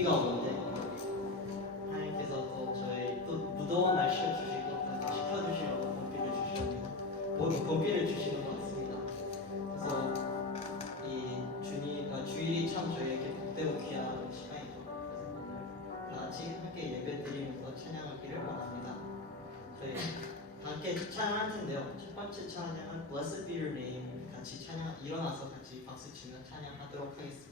봄비가 오는데 하나님께서 또 저희 또 무더운 날씨를 주시고 또 식혀주시려고 봄비를 주시는 것 같습니다. 그래서 이 주일이 참 저희에게 복되고 귀한 시간이죠. 그래서 오늘 다 같이 함께 예배 드리면서 찬양하기를 원합니다. 저희 다 함께 찬양할 텐데요. 첫 번째 찬양은 Blessed be your name 같이 찬양 일어나서 같이 박수 치며 찬양하도록 하겠습니다.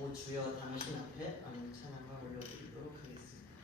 오 주여 당신 앞에 라는 찬양을 올려드리도록 하겠습니다.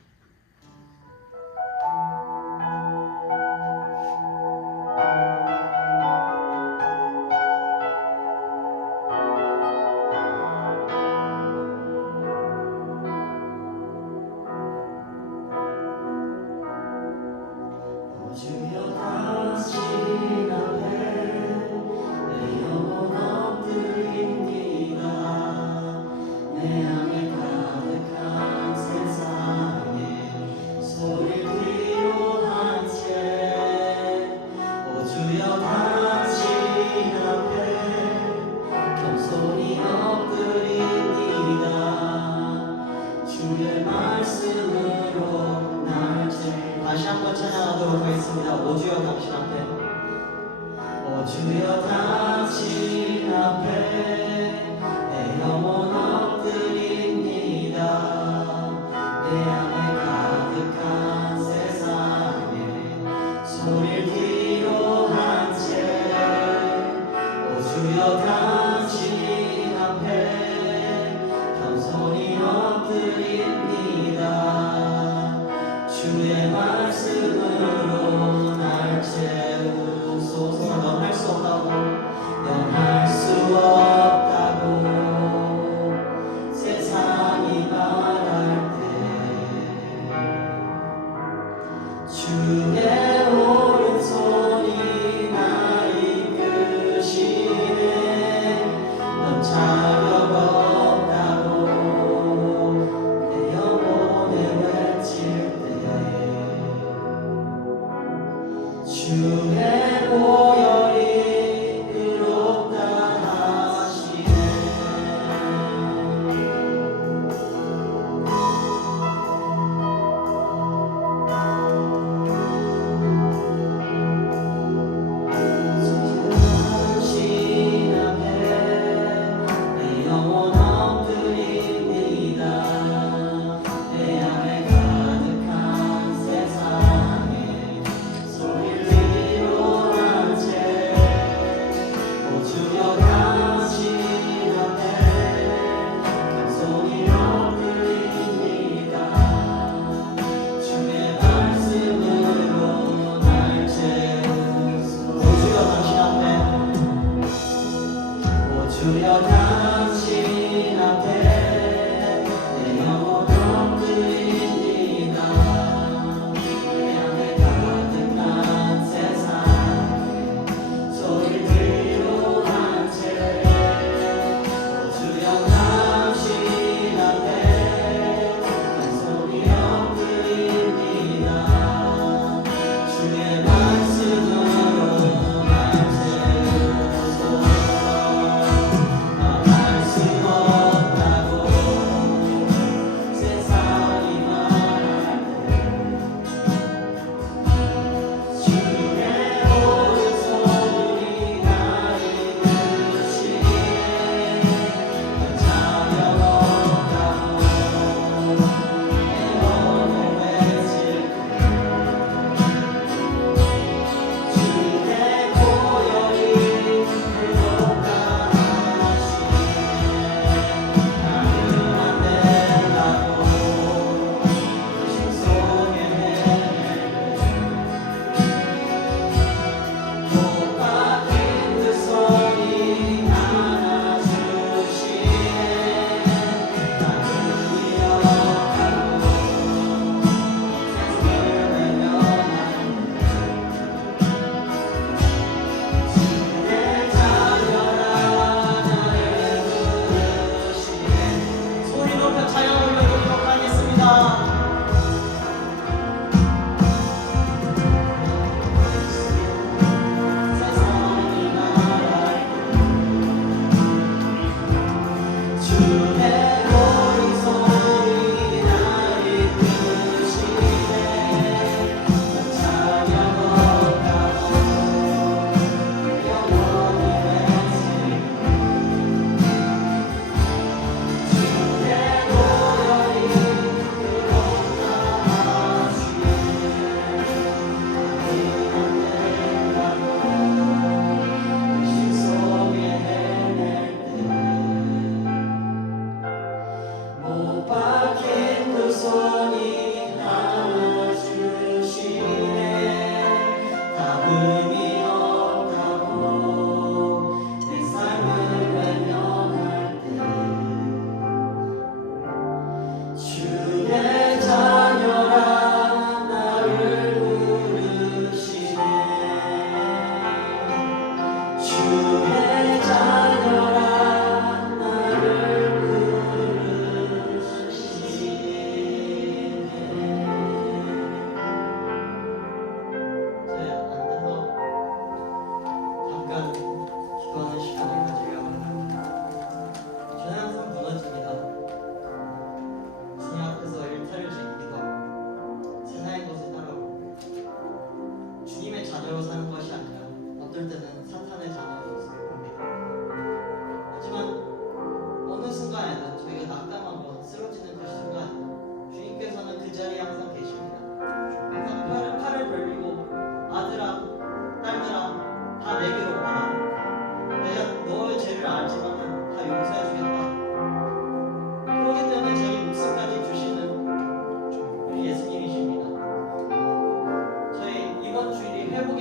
하도록 하겠습니다. 오 주여 당신 앞에, 오 주여 당신 앞에 내 영혼 엎드립니다. 내 안에 가득한 세상에 소리를 뒤로한 채, 오 주여 당신 앞에 겸손히 엎드립니다. 주의 말씀으로 날 채우소서. 넌 할 수 없다고, 넌 할 수 없다고 세상이 말할 때 주의 오른손이 나 이끄시네. 넌 자격 없다고 내 영혼에 외칠 주의 보혈이 의롭다 하시네. 당신 앞에 내 영혼 엎드립니다. 내 안에 가득한 세상에 소리를 뒤로한 채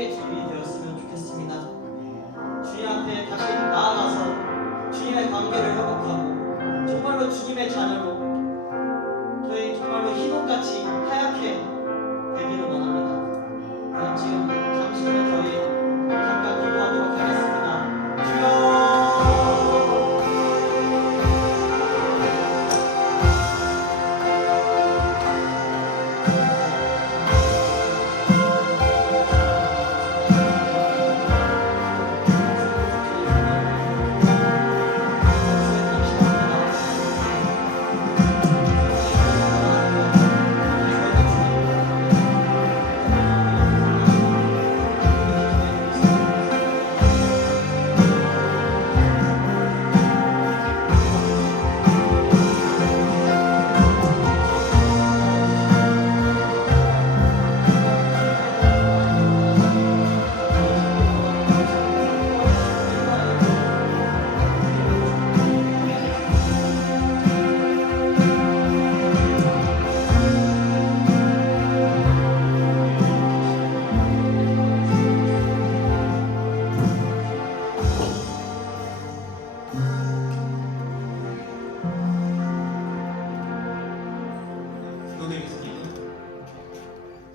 행복의 주님이 되었으면 좋겠습니다. 주님 앞에 다시 나아가서 주님의 관계를 회복하고 정말로 주님의 자녀로 저희 정말로 희곡같이 하얗게 되기를 원합니다. 그럼 지금 잠시 후에 저희 잠깐 기도하도록 하겠습니다. 주여!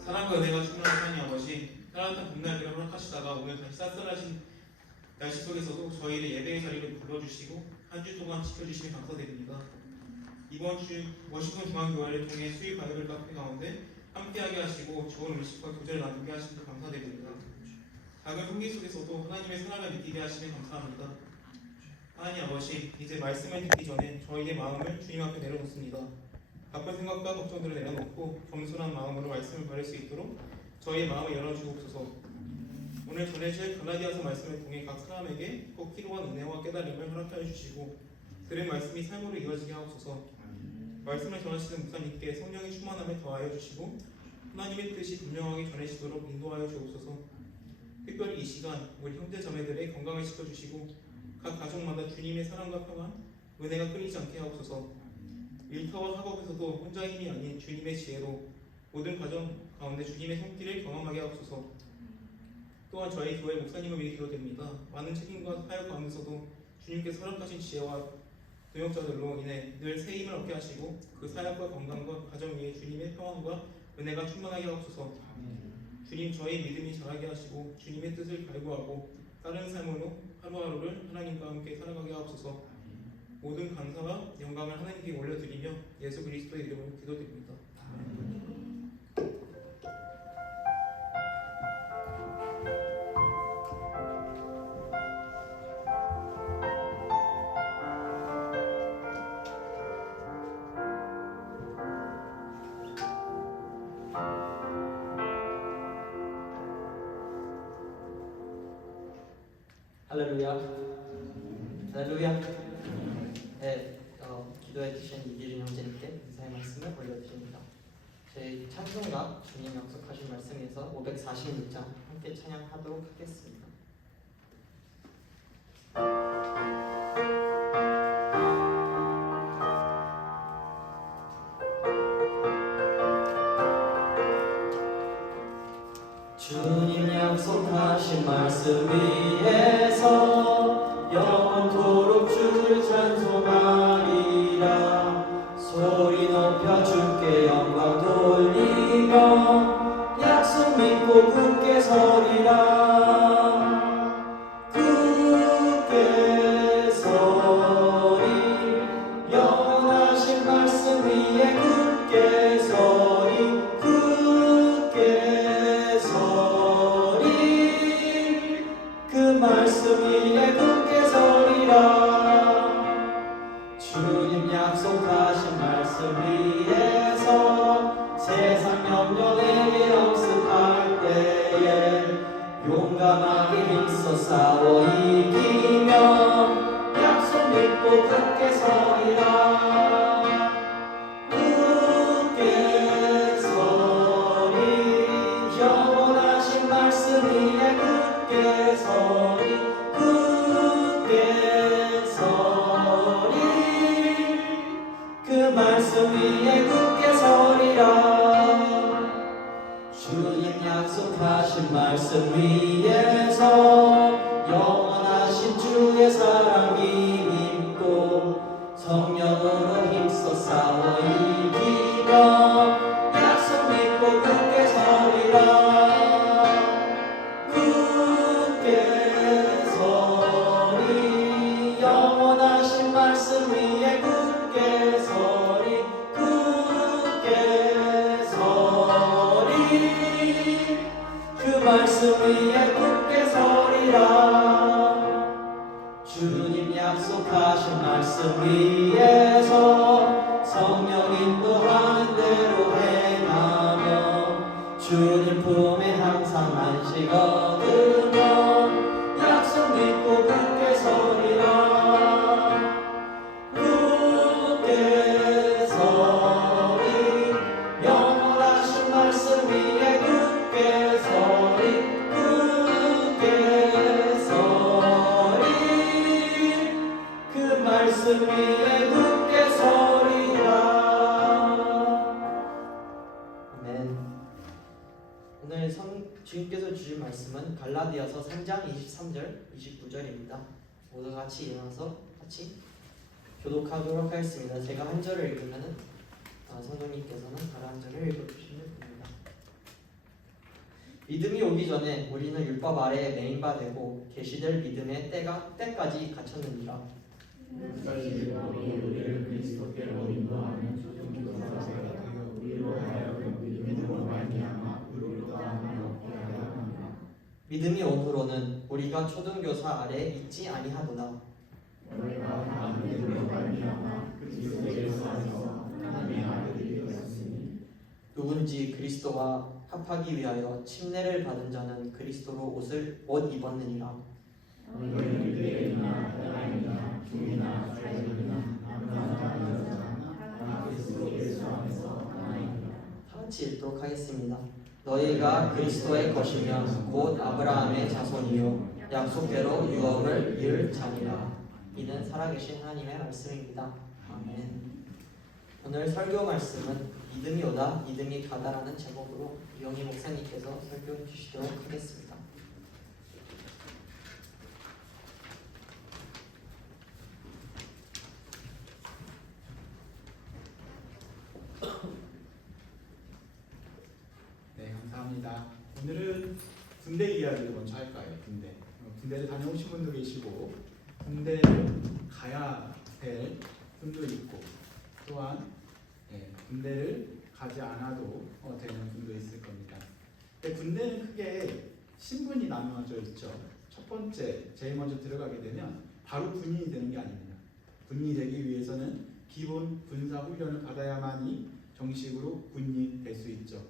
사랑과 은혜가 충만한 하나님 아버지, 따뜻한 봄날들을 허락하시다가 오늘 다시 쌀쌀하신 날씨 속에서도 저희를 예배의 자리로 불러주시고 한 주 동안 지켜주시니 감사드립니다. 이번 주 워싱턴 중앙교회를 통해 수요 바이블 카페 가운데 함께하게 하시고 좋은 음식과 교제를 나누게 하시니 감사드립니다. 작은 훈기 속에서도 하나님의 사랑을 느끼게 하시니 감사합니다. 하나님 아버지, 이제 말씀을 듣기 전에 저희의 마음을 주님 앞에 내려놓습니다. 바쁜 생각과 걱정들을 내려놓고 겸손한 마음으로 말씀을 받을 수 있도록 저희의 마음을 열어주옵소서. 오늘 전해질 갈라디아서 말씀을 통해 각 사람에게 꼭 필요한 은혜와 깨달음을 허락하여 주시고 들은 말씀이 삶으로 이어지게 하옵소서. 말씀을 전하시는 목사님께 성령의 충만함을 더하여 주시고 하나님의 뜻이 분명하게 전해지도록 인도하여 주옵소서. 특별히 이 시간 우리 형제 자매들의 건강을 지켜주시고 각 가족마다 주님의 사랑과 평안, 은혜가 끊이지 않게 하옵소서. 일터와 학업에서도 혼자의 힘이 아닌 주님의 지혜로 모든 가정 가운데 주님의 손길을 경험하게 하옵소서. 또한 저희 교회 목사님을 위해 기도드립니다. 많은 책임과 사역 가운데서도 주님께서 허락하신 지혜와 동역자들로 인해 늘 새 힘을 얻게 하시고 그 사역과 건강과 가정 위에 주님의 평안과 은혜가 충만하게 하옵소서. 주님, 저희 믿음이 자라게 하시고 주님의 뜻을 갈구하고 다른 삶으로 하루하루를 하나님과 함께 살아가게 하옵소서. 모든 감사와 영광을 하나님께 올려드리며 예수 그리스도의 이름으로 기도드립니다. 할렐루야. 할렐루야. 네, 기도해 주신 이기준 형제님께 인사의 말씀을 올려드립니다. 저희 찬송가 주님 약속하신 말씀에서 546장 함께 찬양하도록 하겠습니다. 주님 약속하신 말씀 위에서 영원토록 주를 찬송하리라. 소리 높여 주께 영광 돌리며 약속 믿고 굳게 서리라. 굳게 서리 영원하신 말씀 위에 굳게 서리. 굳게 서리 그 말씀 위에 굳게 서리라. 주님 약속하신 말씀 위에서 세상 염려 내게 역습할 때 주님 약속하신 말씀 위에서 영원하신 주의 사랑 힘입고 성령으로 힘써 싸워 이기며 약속 믿고 굳게 서리라 굳게 서리 영원하신 말씀 위에 굳게 서리 굳게 서리 그 말씀 위에 굳게 서리라 주님 약속하신 말씀 위에서 성령 인도하는 대로 행하며 주님 품에 항상 안식 얻으며 약속 믿고 굳게 서리라 굳게 서리 영원하신 말씀 위에 굳게 서리 굳게 서리 그 말씀 위에 굳게 서리라 아멘. 오늘 주님께서 주신 말씀은 갈라디아서 3장 23절 29절입니다. 모두 같이 일어나서 같이 교독하도록 하겠습니다. 제가 한 절을 읽으면은 성도님께서는 다른 한 절을 읽어주시면 됩니다. 믿음이 오기 전에 우리는 율법 아래에 매인바 되고 계시될 믿음의 때까지 갇혔느니라. 우리를 그리스도께로 인도하는 초등교사가 우리로 하여금 믿음으로 말미암아 의로 떠남을 얻게 하려 합니다. 믿음이 온 후로는 우리가 초등교사 아래에 있지 아니하도다. 너희가 믿음으로 말미암아 그리스도께서 안에서 하나님의 아들이 되었으니 누군지 그리스도와 합하기 위하여 침례를 받은 자는 그리스도로 옷 입었느니라. 너희는 유대인이나 헬라인이나 중이나 사이인이나 남자나 여자나 다 그리스도 예수 안에서 하나이니라. 다 같이 읽도록 하겠습니다. 너희가 그리스도의 것이면 곧 아브라함의 자손이요 약속대로 유업을 이을 자니라. 이는 살아계신 하나님의 말씀입니다. 아멘. 오늘 설교 말씀은 믿음이 오다 믿음이 가다라는 제목으로 이영희 목사님께서 설교해 주시도록 하겠습니다. 네, 감사합니다. 오늘은 군대 이야기를 먼저 할까요? 군대를 다녀오신 분도 계시고 군대를 가야 될 분도 있고 또한 군대를 가지 않아도 되는 분도 있을 겁니다. 근데 군대는 크게 신분이 나누어져 있죠. 첫 번째, 제일 먼저 들어가게 되면 바로 군인이 되는 게 아닙니다. 군인이 되기 위해서는 기본 군사 훈련을 받아야만이 정식으로 군인이 될 수 있죠.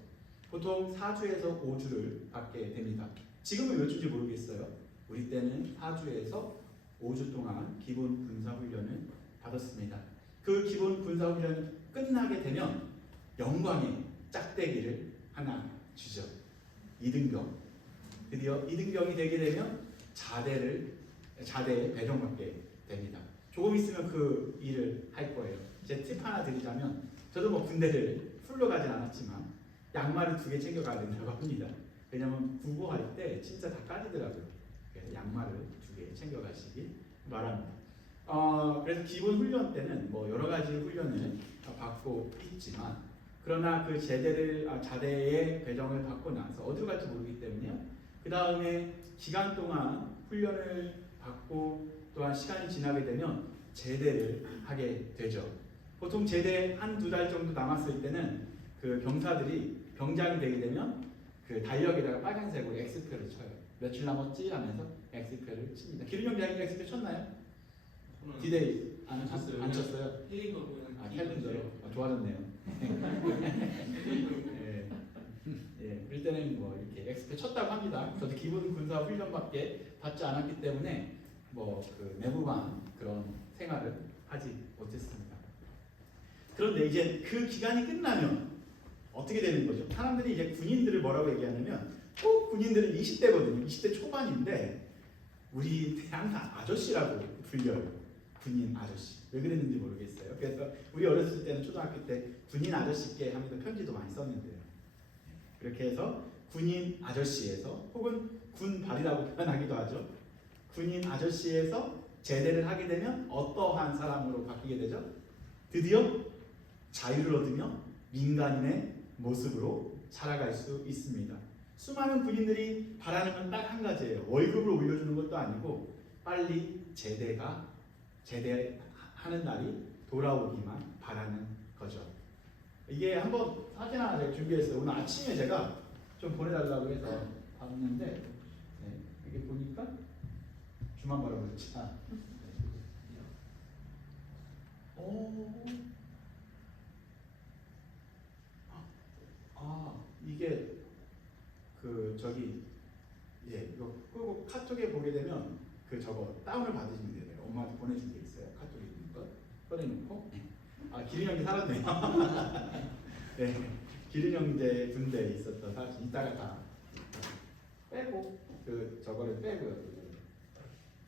보통 4주에서 5주를 받게 됩니다. 지금은 몇 주인지 모르겠어요. 우리 때는 4주에서 5주 동안 기본 군사훈련을 받았습니다. 그 기본 군사훈련이 끝나게 되면 영광의 짝대기를 하나 주죠. 2등병. 드디어 2등병이 되게 되면 자대에 배정받게 됩니다. 조금 있으면 그 일을 할 거예요. 제 팁 하나 드리자면 저도 뭐 군대를 풀로 가진 않았지만 양말을 2개 챙겨가야 된다고 합니다. 왜냐면 구보할 때 진짜 다 까지더라고요. 그래서 양말을 2개 챙겨가시기 바랍니다. 그래서 기본 훈련 때는 뭐 여러 가지 훈련을 받고 있지만 그러나 그 자대의 배정을 받고 나서 어디로 갈지 모르기 때문에요. 그 다음에 기간 동안 훈련을 받고 또한 시간이 지나게 되면 제대를 하게 되죠. 보통 제대 1-2달 정도 남았을 때는 그 병사들이 병장이 되게 되면 그 달력에다가 빨간색으로 X표를 쳐요. 며칠 남았지 하면서 X표를 칩니다. 기름형 대학교 X표 쳤나요? 디데이 안 쳤어요? 캘린더로 좋아졌네요. 그럴 때는 뭐 이렇게 X표 쳤다고 합니다. 저도 기본 군사 훈련밖에 받지 않았기 때문에 뭐 그 내부만 그런 생활을 하지 못했습니다. 그런데 이제 그 기간이 끝나면 어떻게 되는 거죠? 사람들이 이제 군인들을 뭐라고 얘기하냐면 꼭 군인들은 20대거든요. 20대 초반인데 우리 항상 아저씨라고 불려요. 군인 아저씨. 왜 그랬는지 모르겠어요. 그래서 우리 어렸을 때는 초등학교 때 군인 아저씨께 하면서 편지도 많이 썼는데요. 그렇게 해서 군인 아저씨에서 혹은 군발이라고 표현하기도 하죠. 군인 아저씨에서 제대를 하게 되면 어떠한 사람으로 바뀌게 되죠? 드디어 자유를 얻으며 민간인의 모습으로 살아갈 수 있습니다. 수많은 군인들이 바라는 건 딱 한 가지예요. 월급을 올려주는 것도 아니고 빨리 제대하는 날이 돌아오기만 바라는 거죠. 이게 한번 사진 하나 제가 준비했어요. 오늘 아침에 제가 좀 보내달라고 해서 봤는데 네, 이게 보니까 주만 바라보지. 이게 그 저기 이거 끄고 카톡에 보게 되면 그 저거 다운을 받으시면 돼요. 엄마한테 보내준 게 있어요. 카톡에 있는 거 꺼내놓고 기린 형제 살았네요. 네, 기린 형제 군대에 있었던 사진 이따가 다 빼고 그 저거를 빼고요.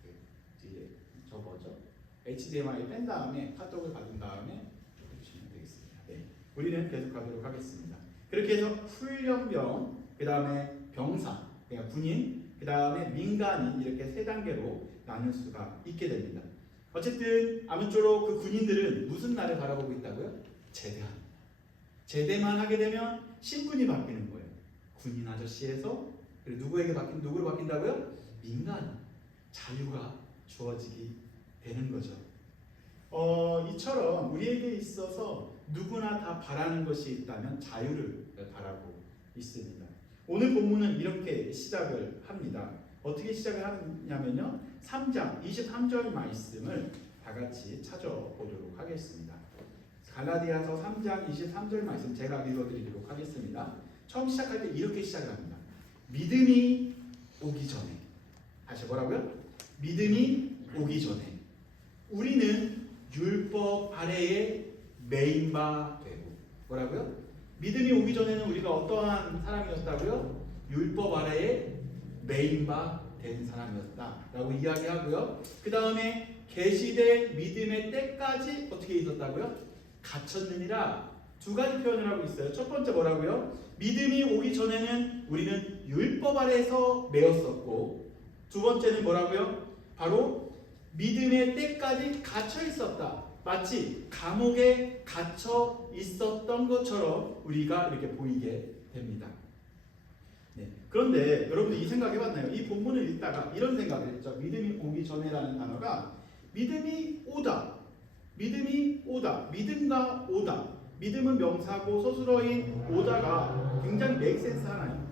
그 뒤에 저거죠. HDMI 뺀 다음에 카톡을 받은 다음에 보시면 되겠습니다. 네, 우리는 계속하도록 하겠습니다. 그렇게 해서 훈련병, 그 다음에 병사, 그러니까 군인, 그 다음에 민간인 이렇게 세 단계로 나눌 수가 있게 됩니다. 어쨌든 아무쪼록 그 군인들은 무슨 날을 바라보고 있다고요? 제대합니다. 제대만 하게 되면 신분이 바뀌는 거예요. 군인 아저씨에서 누구로 바뀐다고요? 민간인, 자유가 주어지게 되는 거죠. 이처럼 우리에게 있어서 누구나 다 바라는 것이 있다면 자유를 바라고 있습니다. 오늘 본문은 이렇게 시작을 합니다. 어떻게 시작을 하냐면요. 3장 23절 말씀을 다 같이 찾아보도록 하겠습니다. 갈라디아서 3장 23절 말씀 제가 읽어드리도록 하겠습니다. 처음 시작할 때 이렇게 시작을 합니다. 믿음이 오기 전에, 다시 뭐라고요? 믿음이 오기 전에 우리는 율법 아래에 매인 바 되고, 뭐라고요? 믿음이 오기 전에는 우리가 어떠한 사람이었다고요? 율법 아래에 매인 바 된 사람이었다라고 이야기하고요. 그 다음에 계시된 믿음의 때까지 어떻게 있었다고요? 갇혔느니라. 두 가지 표현을 하고 있어요. 첫 번째 뭐라고요? 믿음이 오기 전에는 우리는 율법 아래에서 매였었고, 두 번째는 뭐라고요? 바로 믿음의 때까지 갇혀 있었다. 마치 감옥에 갇혀 있었던 것처럼 우리가 이렇게 보이게 됩니다. 네. 그런데 여러분들 이 생각 해봤나요? 이 본문을 읽다가 이런 생각을 했죠. 믿음이 오기 전에라는 단어가 믿음이 오다, 믿음이 오다, 믿음과 오다. 믿음은 명사고 서술어인 오다가 굉장히 맥센스 하나요.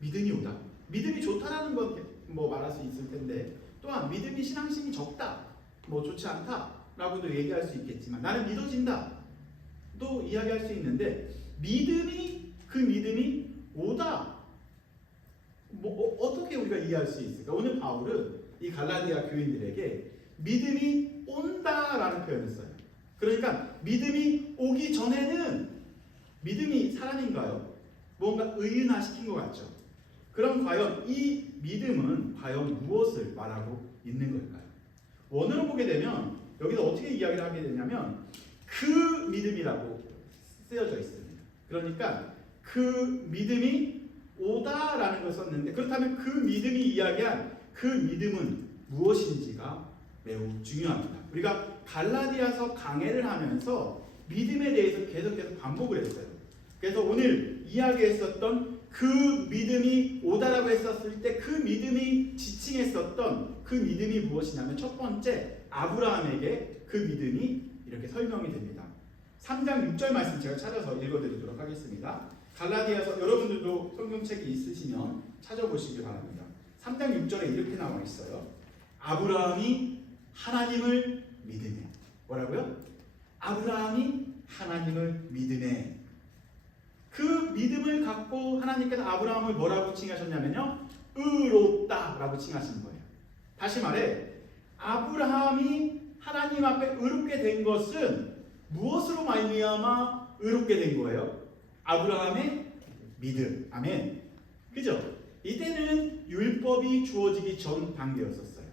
믿음이 오다. 믿음이 좋다라는 건 뭐 말할 수 있을 텐데, 또한 믿음이 신앙심이 적다, 뭐 좋지 않다라고도 얘기할 수 있겠지만, 나는 믿어진다 또 이야기할 수 있는데, 그 믿음이 오다, 뭐 어떻게 우리가 이해할 수 있을까? 오늘 바울은 이 갈라디아 교인들에게 믿음이 온다라는 표현을 써요. 그러니까 믿음이 오기 전에는 믿음이 사람인가요? 뭔가 의인화시킨 것 같죠? 그럼 과연 이 믿음은 과연 무엇을 말하고 있는 걸까요? 원어로 보게 되면 여기서 어떻게 이야기를 하게 되냐면 그 믿음이라고 쓰여져 있습니다. 그러니까 그 믿음이 오다라는 걸 썼는데, 그렇다면 그 믿음이 이야기한 그 믿음은 무엇인지가 매우 중요합니다. 우리가 갈라디아서 강해를 하면서 믿음에 대해서 계속해서 반복을 했어요. 그래서 오늘 이야기했었던 그 믿음이 오다라고 했었을 때 그 믿음이 지칭했었던 그 믿음이 무엇이냐면, 첫 번째 아브라함에게 그 믿음이 이렇게 설명이 됩니다. 3장 6절 말씀 제가 찾아서 읽어드리도록 하겠습니다. 갈라디아서 여러분들도 성경책이 있으시면 찾아보시기 바랍니다. 3장 6절에 이렇게 나와 있어요. 아브라함이 하나님을 믿으며, 뭐라고요? 아브라함이 하나님을 믿으며, 그 믿음을 갖고 하나님께서 아브라함을 뭐라고 칭하셨냐면요, 의롭다라고 칭하신 거예요. 다시 말해, 아브라함이 하나님 앞에 의롭게 된 것은 무엇으로 말미암아 의롭게 된 거예요? 아브라함의 믿음. 아멘. 그죠? 이때는 율법이 주어지기 전 단계였었어요.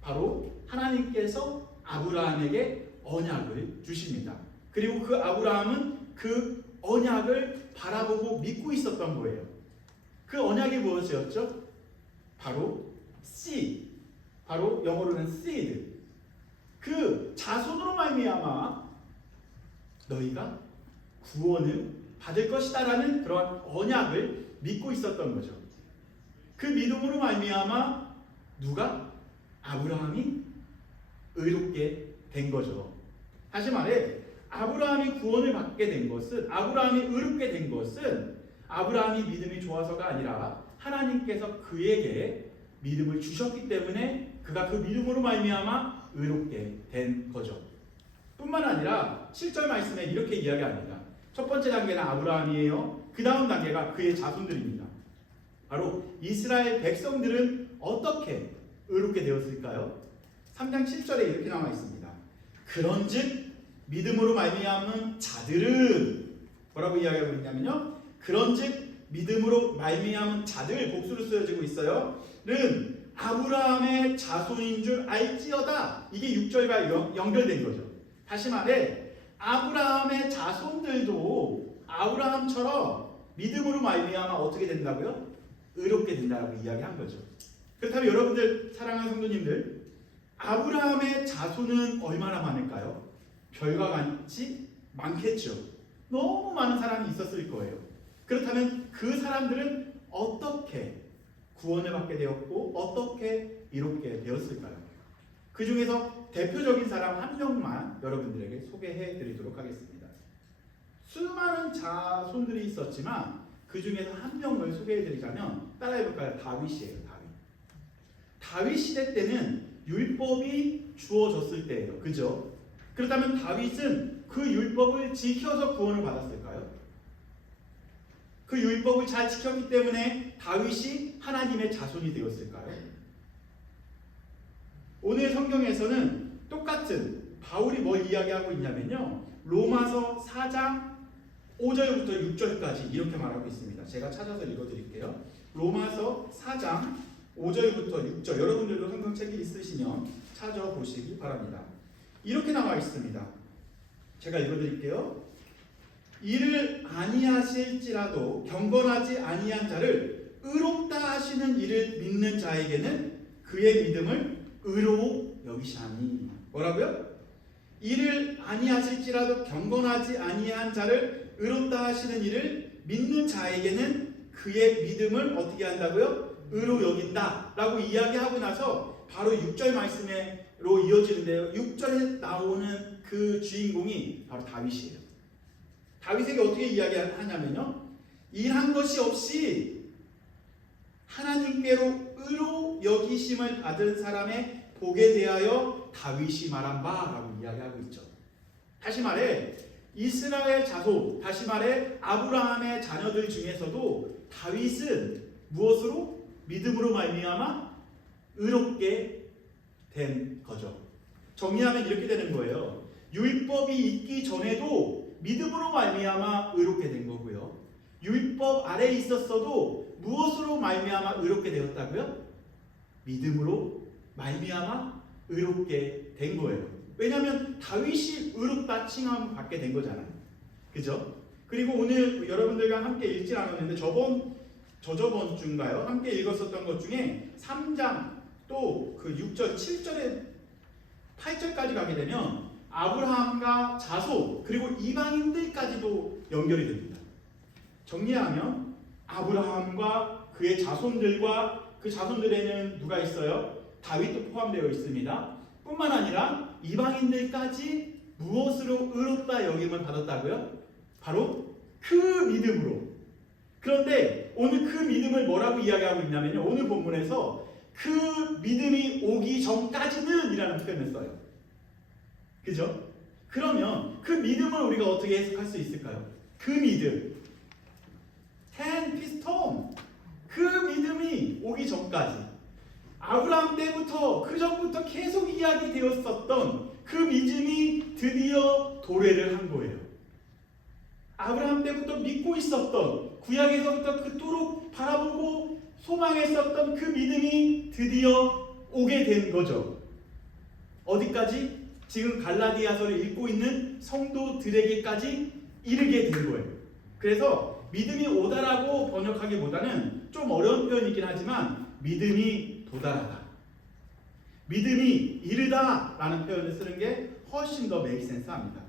바로 하나님께서 아브라함에게 언약을 주십니다. 그리고 그 아브라함은 그 언약을 바라보고 믿고 있었던 거예요. 그 언약이 무엇이었죠? 바로 seed, 바로 영어로는 seed. 그 자손으로 말미암아 너희가 구원을 받을 것이다라는 그런 언약을 믿고 있었던 거죠. 그 믿음으로 말미암아 누가? 아브라함이 의롭게 된 거죠. 다시 말해 아브라함이 구원을 받게 된 것은, 아브라함이 의롭게 된 것은 아브라함이 믿음이 좋아서가 아니라 하나님께서 그에게 믿음을 주셨기 때문에 그가 그 믿음으로 말미암아 의롭게 된 거죠. 뿐만 아니라 7절 말씀에 이렇게 이야기합니다. 첫 번째 단계는 아브라함이에요. 그 다음 단계가 그의 자손들입니다. 바로 이스라엘 백성들은 어떻게 의롭게 되었을까요? 3장 7절에 이렇게 나와 있습니다. 그런즉 믿음으로 말미암은 자들은 뭐라고 이야기하고 있냐면요. 그런즉 믿음으로 말미암은 자들, 복수로 쓰여지고 있어요. 는 아브라함의 자손인 줄 알지어다. 이게 6절과 연결된 거죠. 다시 말해 아브라함의 자손들도 아브라함처럼 믿음으로 말미암아 어떻게 된다고요? 의롭게 된다고 이야기한 거죠. 그렇다면 여러분들 사랑하는 성도님들, 아브라함의 자손은 얼마나 많을까요? 별과 같이 많겠죠. 너무 많은 사람이 있었을 거예요. 그렇다면 그 사람들은 어떻게 구원을 받게 되었고 어떻게 이롭게 되었을까요? 그 중에서 대표적인 사람 한 명만 여러분들에게 소개해 드리도록 하겠습니다. 수많은 자손들이 있었지만 그 중에서 한 명을 소개해 드리자면 따라해 볼까요? 다윗이에요. 다윗 시대 때는 율법이 주어졌을 때예요. 그죠? 그렇다면 다윗은 그 율법을 지켜서 구원을 받았을까요? 그 율법을 잘 지켰기 때문에 다윗이 하나님의 자손이 되었을까요? 오늘 성경에서는 똑같은 바울이 뭘 이야기하고 있냐면요. 로마서 4장 5절부터 6절까지 이렇게 말하고 있습니다. 제가 찾아서 읽어드릴게요. 로마서 4장 5절부터 6절, 여러분들도 성경책이 있으시면 찾아보시기 바랍니다. 이렇게 나와 있습니다. 제가 읽어드릴게요. 이를 아니하실지라도 경건하지 아니한 자를 의롭다 하시는 이를 믿는 자에게는 그의 믿음을 의로워 여기시나니. 뭐라고요? 이를 아니하실지라도 경건하지 아니한 자를 의롭다 하시는 이를 믿는 자에게는 그의 믿음을 어떻게 한다고요? 의로 여긴다 라고 이야기하고 나서 바로 6절 말씀으로 이어지는데요. 6절에 나오는 그 주인공이 바로 다윗이에요. 다윗에게 어떻게 이야기하냐면요. 일한 것이 없이 하나님께로 의로 여기심을 받은 사람의 복에 대하여 다윗이 말한 바라고 이야기하고 있죠. 다시 말해 이스라엘 자손, 다시 말해 아브라함의 자녀들 중에서도 다윗은 무엇으로? 믿음으로 말미암아 의롭게 된 거죠. 정리하면 이렇게 되는 거예요. 율법이 있기 전에도 믿음으로 말미암아 의롭게 된 거고요. 율법 아래에 있었어도 무엇으로 말미암아 의롭게 되었다고요? 믿음으로 말미암아 의롭게 된 거예요. 왜냐하면 다윗이 의롭다 칭함을 받게 된 거잖아요. 그죠? 그리고 오늘 여러분들과 함께 읽지 않았는데 저저번 주인가요? 함께 읽었었던 것 중에 3장 또 그 6절, 7절에 8절까지 가게 되면 아브라함과 자손 그리고 이방인들까지도 연결이 됩니다. 정리하면 아브라함과 그의 자손들과 그 자손들에는 누가 있어요? 다윗도 포함되어 있습니다. 뿐만 아니라 이방인들까지 무엇으로 의롭다 여김을 받았다고요? 바로 그 믿음으로. 그런데 오늘 그 믿음을 뭐라고 이야기하고 있냐면요. 오늘 본문에서 그 믿음이 오기 전까지는 이라는 표현을 써요. 그죠? 그러면 그 믿음을 우리가 어떻게 해석할 수 있을까요? 그 믿음. ten piston. 그 믿음이 오기 전까지. 아브라함 때부터 그 전부터 계속 이야기되었었던 그 믿음이 드디어 도래를 한 거예요. 아브라함 때부터 믿고 있었던 구약에서부터 그토록 바라보고 소망했었던 그 믿음이 드디어 오게 된 거죠. 어디까지? 지금 갈라디아서를 읽고 있는 성도들에게까지 이르게 된 거예요. 그래서 믿음이 오다라고 번역하기보다는 좀 어려운 표현이긴 하지만 믿음이 도달하다, 믿음이 이르다라는 표현을 쓰는 게 훨씬 더 메이크 센스합니다.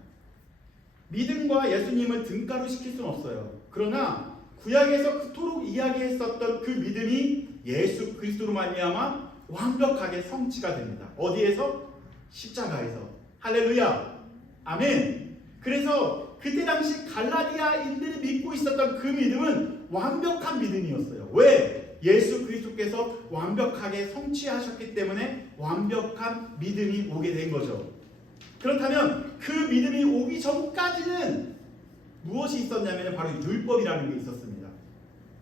믿음과 예수님을 등가로 시킬 수는 없어요. 그러나 구약에서 그토록 이야기했었던 그 믿음이 예수 그리스도로 말미암아 완벽하게 성취가 됩니다. 어디에서? 십자가에서. 할렐루야, 아멘. 그래서 그때 당시 갈라디아인들이 믿고 있었던 그 믿음은 완벽한 믿음이었어요. 왜? 예수 그리스도께서 완벽하게 성취하셨기 때문에 완벽한 믿음이 오게 된 거죠. 그렇다면 그 믿음이 오기 전까지는 무엇이 있었냐면 바로 율법이라는 게 있었습니다.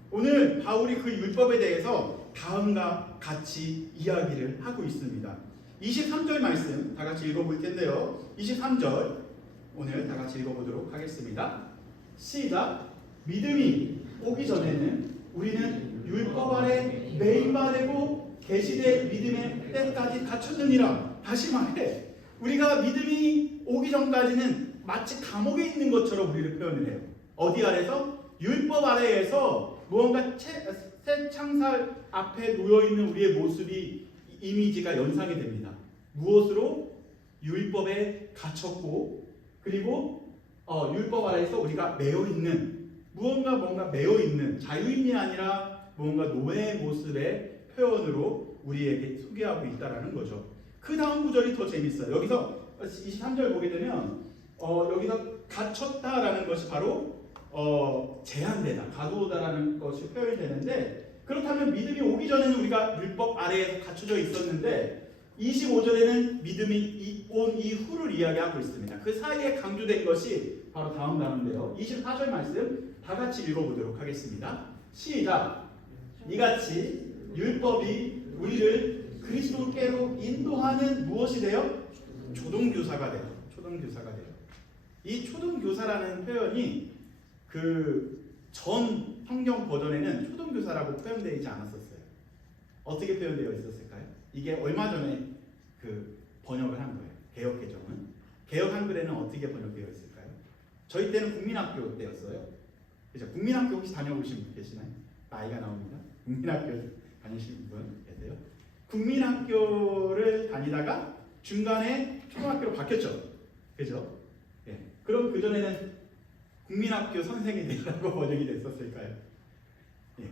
오늘 바울이 그 율법에 대해서 다음과 같이 이야기를 하고 있습니다. 23절 말씀 다 같이 읽어볼 텐데요. 23절 오늘 다 같이 읽어보도록 하겠습니다. 시작. 믿음이 오기 전에는 우리는 율법 아래 매임받고 계시된 믿음의 때까지 갖췄느니라. 다시 말해, 우리가 믿음이 오기 전까지는 마치 감옥에 있는 것처럼 우리를 표현을 해요. 어디 아래서? 율법 아래에서 무언가 새 창살 앞에 놓여있는 우리의 모습이 이미지가 연상이 됩니다. 무엇으로? 율법에 갇혔고, 그리고 율법 아래에서 우리가 매여있는, 뭔가 매여있는, 자유인이 아니라 뭔가 노예의 모습의 표현으로 우리에게 소개하고 있다는 거죠. 그 다음 구절이 더 재밌어요. 여기서 23절 보게 되면 여기서 갇혔다라는 것이 바로 제한되다, 가두다라는 것이 표현이 되는데, 그렇다면 믿음이 오기 전에는 우리가 율법 아래에서 갖춰져 있었는데 25절에는 믿음이 온 이후를 이야기하고 있습니다. 그 사이에 강조된 것이 바로 다음 단어인데요. 24절 말씀 다 같이 읽어보도록 하겠습니다. 시작. 이같이 율법이 우리를 그리스도께로 인도하는 무엇이 돼요? 초등교사가 돼요. 초등교사가 돼요. 이 초등교사라는 표현이 그 전 성경 버전에는 초등교사라고 표현되어 있지 않았었어요. 어떻게 표현되어 있었을까요? 이게 얼마 전에 그 번역을 한 거예요. 개역 개정은. 개역 한글에는 어떻게 번역되어 있을까요? 저희 때는 국민학교 때였어요. 그죠? 국민학교 혹시 다녀보신 분 계시나요? 나이가 나옵니다. 국민학교 다니신 분 계세요? 국민학교를 다니다가 중간에 초등학교로 바뀌었죠. 그죠? 예. 그럼 그전에는 국민학교 선생이 되라고 번역이 됐었을까요? 예.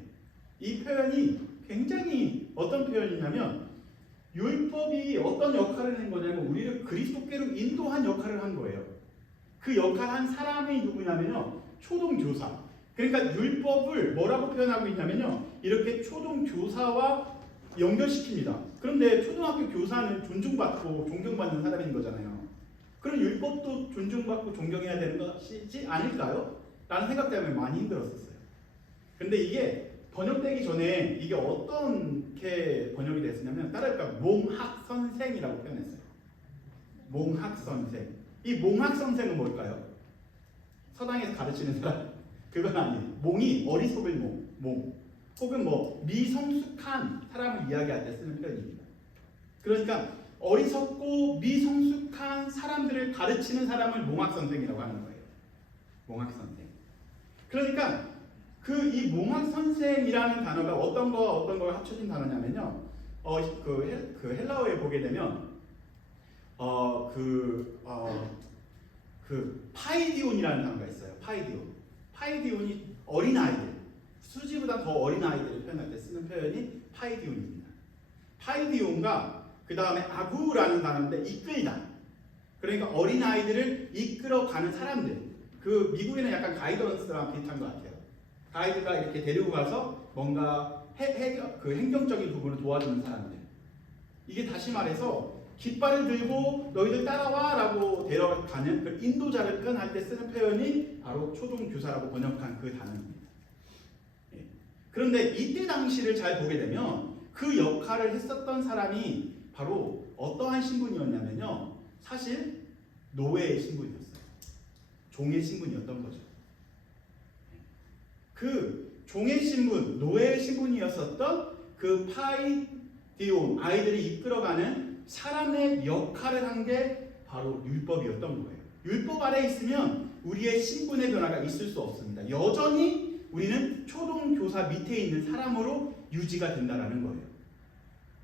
이 표현이 굉장히 어떤 표현이냐면 율법이 어떤 역할을 한 거냐면 우리를 그리스도께로 인도한 역할을 한 거예요. 그 역할을 한 사람이 누구냐면요, 초등교사. 그러니까 율법을 뭐라고 표현하고 있냐면요, 이렇게 초등교사와 연결시킵니다. 그런데 초등학교 교사는 존중받고 존경받는 사람인 거잖아요. 그럼 율법도 존중받고 존경해야 되는 것이지 않을까요? 라는 생각 때문에 많이 힘들었었어요. 근데 이게 번역되기 전에 이게 어떻게 번역이 됐었냐면 따라할까 몽학선생이라고 표현했어요. 몽학선생. 이 몽학선생은 뭘까요? 서당에서 가르치는 사람? 그건 아니에요. 몽이 어리석을 몽. 혹은 뭐 미성숙한 사람을 이야기할 때 쓰는 표현입니다. 그러니까 어리석고 미성숙한 사람들을 가르치는 사람을 몽학선생이라고 하는 거예요. 몽학선생. 그러니까 이 몽학선생이라는 단어가 어떤 거가 합쳐진 단어냐면요. 그 헬라어에 보게 되면 파이디온이라는 단어가 있어요. 파이디온이 어린 아이들, 수지보다 더 어린 아이들을 표현할 때 쓰는 표현이 파이디온입니다. 파이디온과 그 다음에 아구라는 단어인데 이끌다. 그러니까 어린 아이들을 이끌어가는 사람들. 그 미국에는 약간 가이던스랑 비슷한 것 같아요. 가이드가 이렇게 데리고 가서 뭔가 그 행정적인 부분을 도와주는 사람들. 이게 다시 말해서 깃발을 들고 너희들 따라와라고 데려가는 그 인도자를 표현할 때 쓰는 표현이 바로 초등교사라고 번역한 그 단어입니다. 예. 그런데 이때 당시를 잘 보게 되면 그 역할을 했었던 사람이 바로 어떠한 신분이었냐면요, 사실 노예의 신분이었어요. 종의 신분이었던 거죠. 그 종의 신분, 노예의 신분이었었던 그 파이디온, 아이들이 이끌어가는 사람의 역할을 한 게 바로 율법이었던 거예요. 율법 아래 있으면 우리의 신분의 변화가 있을 수 없습니다. 여전히 우리는 초등교사 밑에 있는 사람으로 유지가 된다라는 거예요.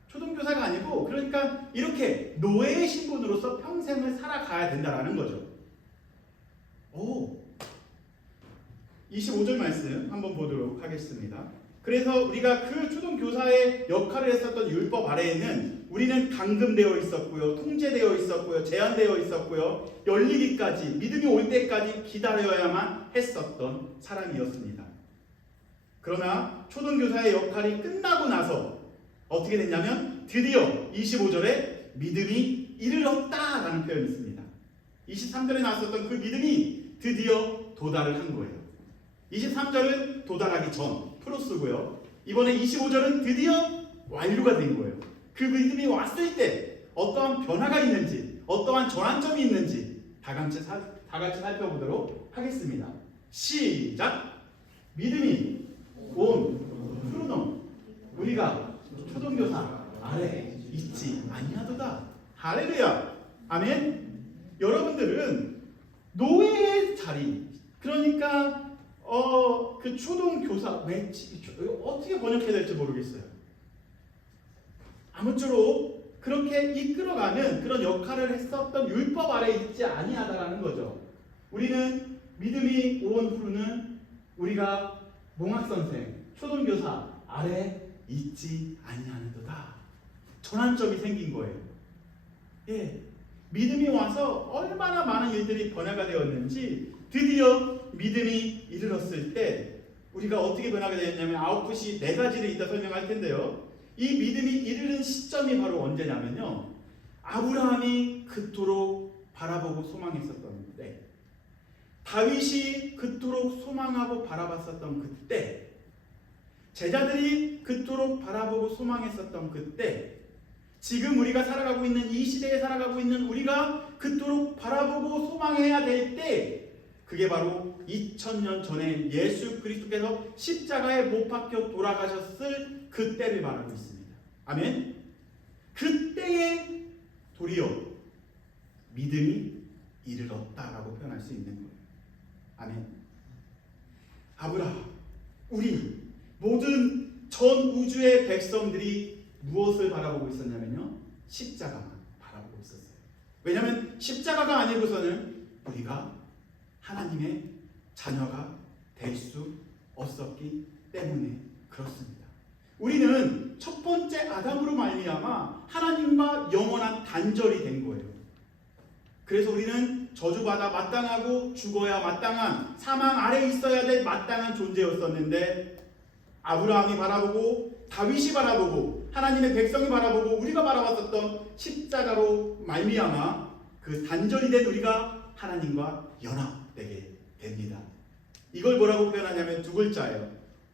초등교사가 아니고 그러니까 이렇게 노예의 신분으로서 평생을 살아가야 된다라는 거죠. 오, 25절 말씀 한번 보도록 하겠습니다. 그래서 우리가 그 초등교사의 역할을 했었던 율법 아래에는 우리는 감금되어 있었고요, 통제되어 있었고요, 제한되어 있었고요, 열리기까지 믿음이 올 때까지 기다려야만 했었던 사람이었습니다. 그러나 초등교사의 역할이 끝나고 나서 어떻게 됐냐면 드디어 25절에 믿음이 이르렀다라는 표현이 있습니다. 23절에 나왔었던 그 믿음이 드디어 도달을 한 거예요. 23절은 도달하기 전 프로스고요. 이번에 25절은 드디어 완료가 된 거예요. 그 믿음이 왔을 때 어떠한 변화가 있는지, 어떠한 전환점이 있는지 다 같이 살펴보도록 하겠습니다. 시작! 믿음이 온 프로노 우리가 초등교사 아래 있지 아니하도다. 할렐루야. 아멘. 여러분들은 노예의 자리, 그러니까 그 초등교사 어떻게 번역해야 될지 모르겠어요. 아무쪼록 그렇게 이끌어가는 그런 역할을 했었던 율법 아래 있지 아니하다라는 거죠. 우리는 믿음이 온 후는 우리가 몽학선생, 초등교사 아래 있지 아니하는도다. 전환점이 생긴 거예요. 예, 믿음이 와서 얼마나 많은 일들이 변화가 되었는지 드디어 믿음이 이르렀을 때 우리가 어떻게 변화가 되었냐면 아웃풋이 4가지를 이따 설명할 텐데요. 이 믿음이 이르는 시점이 바로 언제냐면요, 아브라함이 그토록 바라보고 소망했었던 때, 다윗이 그토록 소망하고 바라봤었던 그때, 제자들이 그토록 바라보고 소망했었던 그때, 지금 우리가 살아가고 있는 이 시대에 살아가고 있는 우리가 그토록 바라보고 소망해야 될 때, 그게 바로 2000년 전에 예수 그리스도께서 십자가에 못 박혀 돌아가셨을 그때를 말하고 있습니다. 아멘. 그때에 도리어 믿음이 이르렀다라고 표현할 수 있는 거예요. 아멘. 아브라함, 우리 모든 전 우주의 백성들이 무엇을 바라보고 있었냐면요, 십자가만 바라보고 있었어요. 왜냐하면 십자가가 아니고서는 우리가 하나님의 자녀가 될 수 없었기 때문에 그렇습니다. 우리는 첫 번째 아담으로 말미암아 하나님과 영원한 단절이 된 거예요. 그래서 우리는 저주받아 마땅하고 죽어야 마땅한, 사망 아래 있어야 될 마땅한 존재였었는데, 아브라함이 바라보고 다윗이 바라보고 하나님의 백성이 바라보고 우리가 바라봤었던 십자가로 말미암아 그 단절이 된 우리가 하나님과 연합되게 됩니다. 이걸 뭐라고 표현하냐면 2글자예요.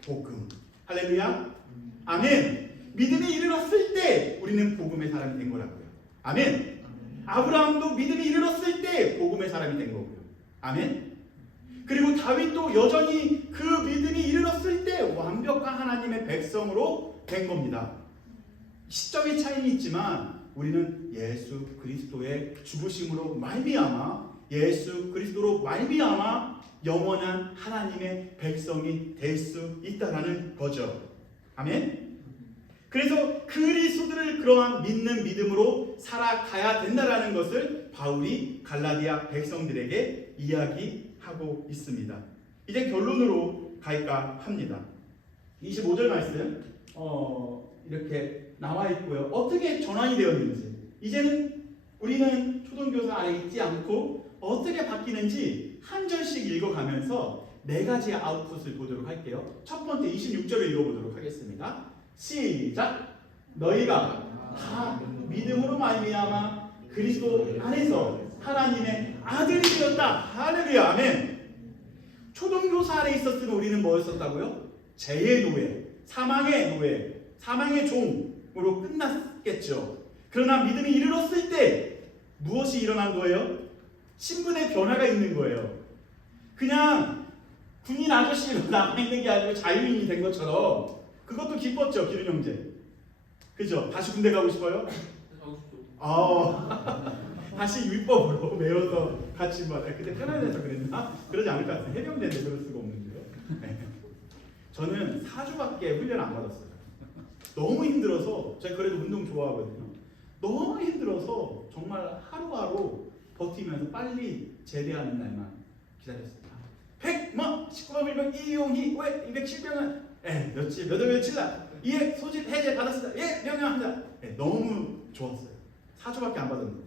복음. 할렐루야. 아멘. 믿음이 이르렀을 때 우리는 복음의 사람이 된 거라고요. 아멘. 아브라함도 믿음이 이르렀을 때 복음의 사람이 된 거고요. 아멘. 그리고 다윗도 여전히 그 믿음이 이르렀을 때 완벽한 하나님의 백성으로 된 겁니다. 시점의 차이는 있지만 우리는 예수 그리스도의 죽으심으로 말미암아, 예수 그리스도로 말미암아 영원한 하나님의 백성이 될 수 있다라는 거죠. 아멘. 그래서 그리스도를 그러한 믿는 믿음으로 살아가야 된다라는 것을 바울이 갈라디아 백성들에게 이야기하고 있습니다. 이제 결론으로 갈까 합니다. 25절 말씀 이렇게 나와 있고요. 어떻게 전환이 되었는지, 이제는 우리는 초등교사 아래 있지 않고 어떻게 바뀌는지 한 절씩 읽어가면서 4가지 아웃풋을 보도록 할게요. 첫 번째 26절을 읽어보도록 하겠습니다. 시작! 너희가 다 믿음으로 말미암아 그리스도 안에서 하나님의 아들이 되었다. 할렐루야. 아멘. 초등교사 아래 있었으면 우리는 뭐였었다고요? 죄의 노예, 사망의 노예, 사망의 종으로 끝났겠죠. 그러나 믿음이 이르렀을 때 무엇이 일어난 거예요? 신분의 변화가 있는 거예요. 그냥 군인 아저씨로 남아있는 게 아니고 자유인이 된 것처럼 그것도 기뻤죠, 기륜 형제. 그죠? 다시 군대 가고 싶어요? 다시 율법으로 외워서 같이 근데 편안해서 그랬나? 그러지 않을 것 같아요. 해병대인데 그럴 수가 없는데요. 네. 저는 4주밖에 훈련 안 받았어요. 너무 힘들어서 제가 그래도 운동 좋아하거든요. 너무 힘들어서 정말 하루하루 버티면서 빨리 제대하는 날만 기다렸습니다. 19번 1병 이용희 왜 207병은 며칠 몇 월 며칠 날 이에 소집 해제 받았습니다. 예 명령합니다. 너무 좋았어요. 4주밖에 안 받았는데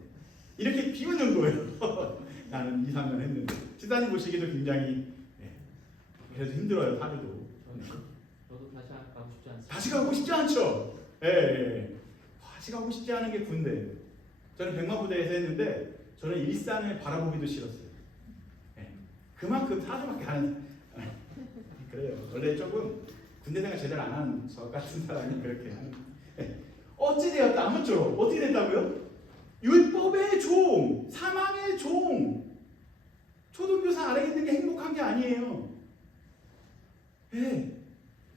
이렇게 비웃는 거예요. 나는 2, 3년 했는데 지사님 보시기도 굉장히 그래도 힘들어요. 4주도 저도 다시 가고 싶지 않습니다. 다시 가고 싶지 않죠. 다시 가고 싶지 않은 게 군대예요. 저는 백마부대에서 했는데 저는 일산을 바라보기도 싫었어요. 그만큼 4주밖에 안 그래요. 원래 조금 군대 생활 제대로 안 하는 저 같은 사람이 그렇게 하는. 어찌되었다 아무쪼록 어떻게 됐다고요? 율법의 종, 사망의 종. 초등교사 아래 있는 게 행복한 게 아니에요.